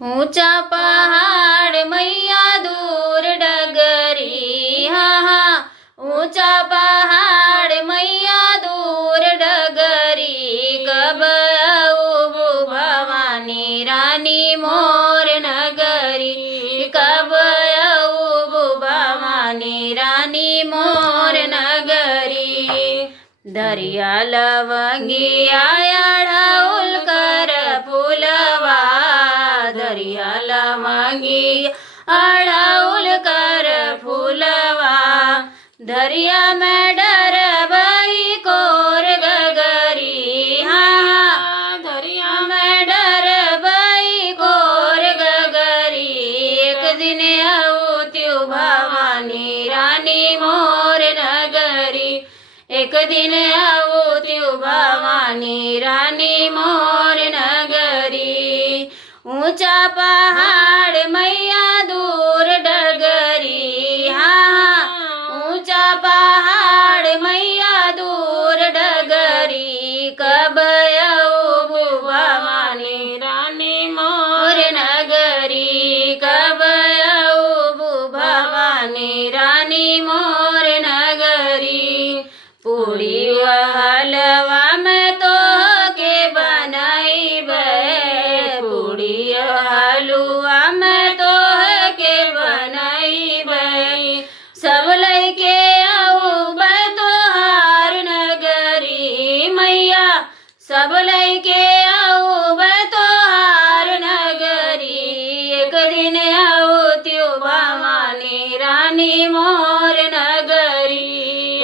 ऊंचा पहाड़ मैया दूर डगरी, हाँ हाँ। ऊंचा पहाड़ मैया दूर डगरी, कब आऊबू भवानी रानी मोर नगरी, कब आऊबू भवानी रानी मोर नगरी। दरिया लवंगिया अड़हुल कर फूलवा, दरिया लवंगिया अड़हुल कर फूलवा, दरिया में डरबई कोर गगरी, हाँ दरिया में डरबई कोर गगरी, एक दिन आऊत्यु भवानी रानी मोर नगरी, एक दिन आऊत्यु भवानी रानी मोर नगरी। ऊंचा पहाड़ मैया दूर डगरी, हाँ ऊंचा पहाड़ मैया दूर डगरी, कब आऊबू भवानी रानी मोर नगरी, कब आऊबू भवानी रानी मोर नगरी। पूड़ी हलवा में तो के बनाइबे, पूड़ी हलवा में तो के बनाइबे, सब लइके आऊबे तोहार नगरी मैया, सब लइके आऊबे तोहार नगरी, एक दिन आऊत्यु भवानी रानी मोर नगरी,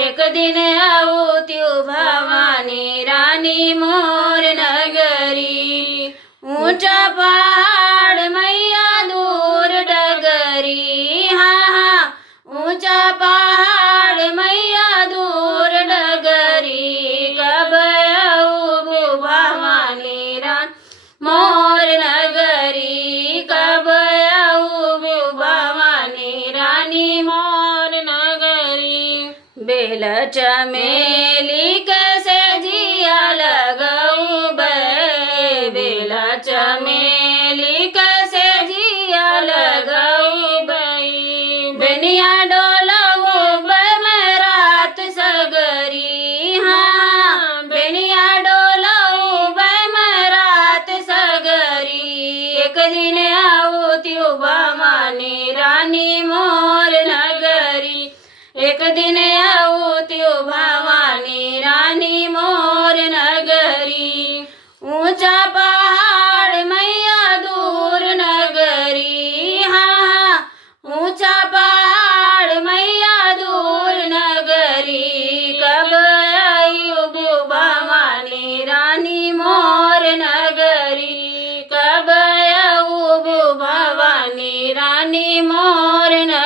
एक दिन आऊत्यु भवानी रानी मोर नगरी। ऊंचा पहाड़ मैया दूर डगरी, हाँ हाँ ऊंचा पहाड़ मैया दूर डगरी, कब आऊबू भवानी रानी मोर नगरी, कब आऊबू भवानी रानी मोर नगरी। बेल चमेली कैसे जिया लगौबे, बेल चमेली कैसे जिया लगौबे, बेनिया डोलौबे मैं रात सगरी, हाँ बेनिया डोलौबे मैं रात सगरी, एक दिन आऊत्यु भवानी रानी मोर नगरी, एक दिन आऊत्यु भवानी रानी मोर नगरी। ऊंचा पहाड़ मैया दूर नगरी, हाँ ऊंचा पहाड़ मैया दूर नगरी, कब आऊबू भवानी रानी मोर नगरी, कब आऊबू भवानी रानी मोर नगरी।